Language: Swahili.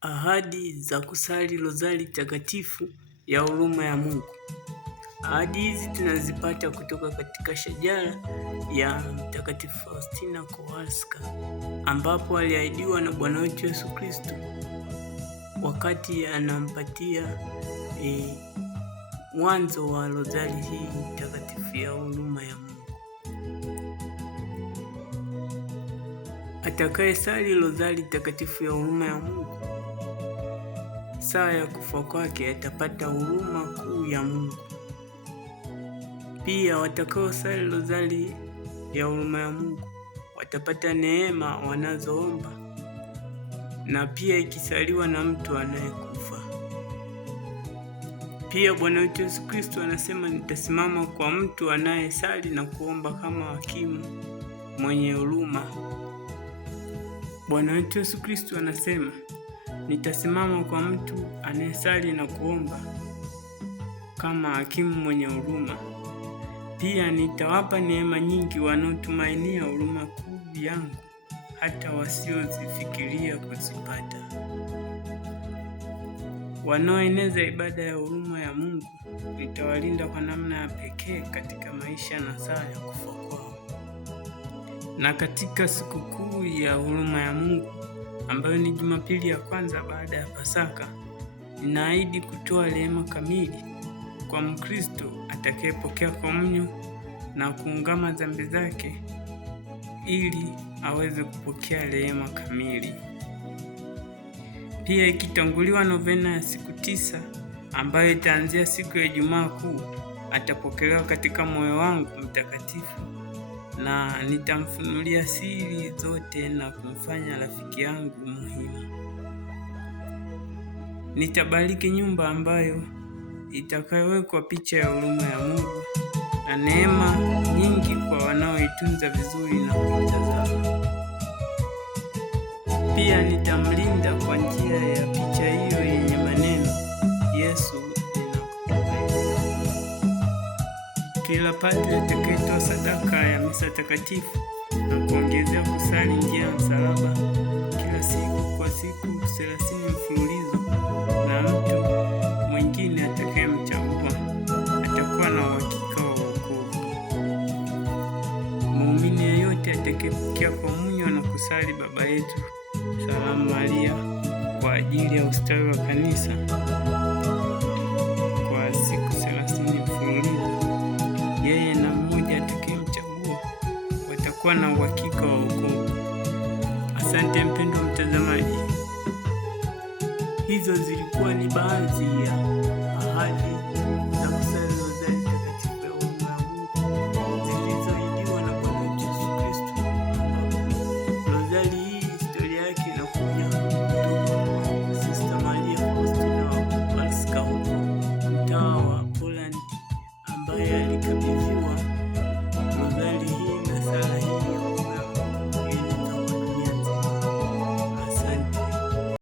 Ahadi za kusali rozari takatifu ya huruma ya Mungu. Ahadi hizi tunazipata kutoka katika shajara ya Mtakatifu Faustina Kowalska, ambapo aliahidiwa na Bwana wetu Yesu Kristo wakati anampatia mwanzo wa rozari hii takatifu ya huruma ya Mungu. Atakaye sali rozari takatifu ya huruma ya Mungu, saa ya kufa kwake atapata huruma kuu ya Mungu. Pia watakao sali rozari ya huruma ya Mungu watapata neema wanazoomba, na pia ikisaliwa na mtu anayekufa. Pia Bwana wetu Yesu Kristo anasema, nitasimama kwa mtu anayesali na kuomba kama hakimu mwenye huruma. Bwana wetu Yesu Kristo anasema, nitasimama kwa mtu anayesali na kuomba kama hakimu mwenye huruma. Pia nitawapa neema nyingi wanaotumainia huruma kuu yangu, hata wasiozifikiria kuzipata. Wanaoeneza ibada ya huruma ya Mungu nitawalinda kwa namna ya pekee katika maisha na saa ya kufa kwao. Na katika sikukuu ya huruma ya Mungu ambayo ni Jumapili ya kwanza baada ya Pasaka, ninaahidi kutoa rehema kamili kwa Mkristo atakayepokea komunyo na kuungama dhambi zake ili aweze kupokea rehema kamili. Pia ikitanguliwa novena ya siku 9 ambayo itaanzia siku ya Ijumaa Kuu, atapokelewa katika moyo wangu mtakatifu na nitamfunulia siri zote na kumfanya rafiki yangu muhimu. Nitabariki nyumba ambayo itakayowekwa picha ya huruma ya Mungu na neema nyingi kwa wanaoitunza vizuri na kuitazama. Pia nitamlinda kwa njia ya picha hiyo yenye maneno, Yesu ninakutumaini. Kila padri atakayetoa sadaka ya misa takatifu na kuongezea kusali njia ya msalaba kila siku kwa siku 30 mfululizo, na mtu mwingine atakayemchagua atakuwa na uhakika wa wokovu. Muumini yeyote atakayepokea komunyo na kusali Baba yetu Salamu Maria kwa ajili ya ustawi wa kanisa kwa siku 30 mfululizo, yeye na mmoja atakayemchagua watakuwa na uhakika wa wokovu. Asante mpendwa mtazamaji, hizo zilikuwa ni baadhi ya ahadi